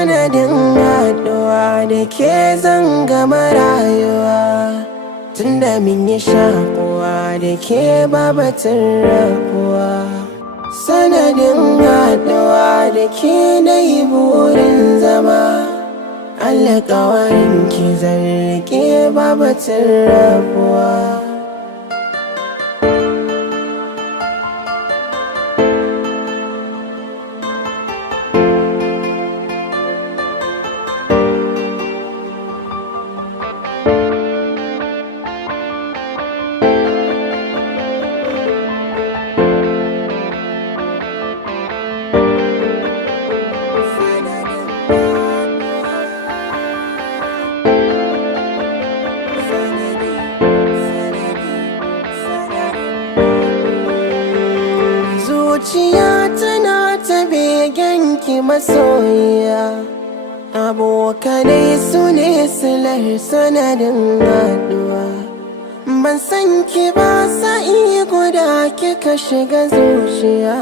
sanadin haduwa da ke zan gama rayuwa. Tunda min yi shakuwa da ke babatin rabuwa. Sanadin haduwa da ke na yi burin zama. Alƙawarin ki zan riƙe babatin rabuwa. Zuciya tana ta begenki masoyiya, abokanai su ne silar sanadin haduwa. Ban san ki ba sa'i guda kika shiga zuciya,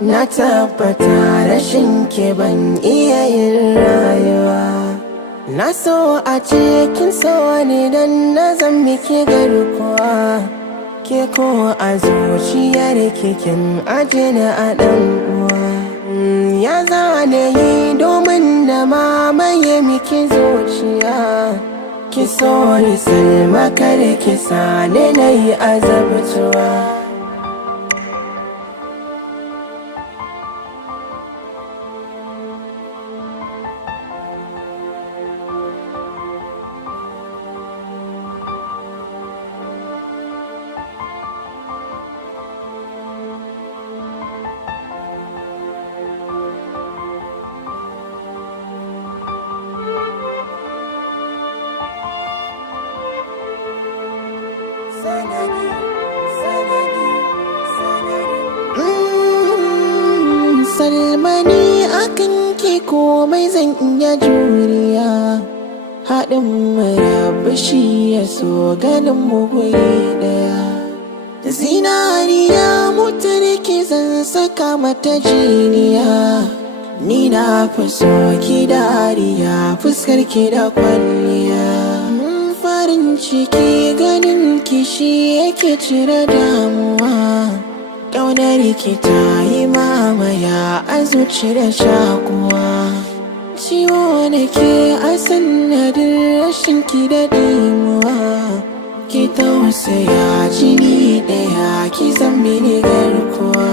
na tabbata rashin ki ban iya yin rayuwa. Na so a cikin so ne dan na zan miki garkuwa. Ke ko a zuciyar kikin ajina a ɗan uwa. Ya zane yi domin da mamaye miki zuciya. Ki so ni salma kar ki sani na yi azabtuwa. Salmani akan ki komai zan iya juriya. Haɗin marabu shi ya so ganin mu guri ɗaya. Zinariya mutar ki zan saka mata jiniya. Ni na fi so ki dariya fuskar ki da kwalliya. Farin ciki ganin ki shi yake cire damuwa. Ƙaunar ki ta yi mamaya a zuci da shakuwa. Ciwo da ke a sanadin rashin ki da dimuwa. Ki tausaya jini ɗaya ki zan mini garkuwa.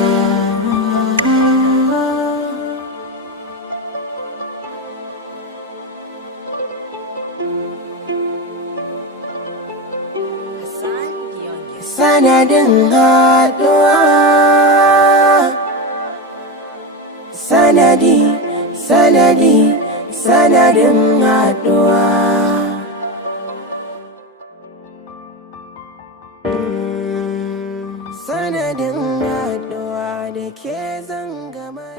Sanadin haduwa. Sanadin haduwa. Sanadin haduwa da ke zan gama.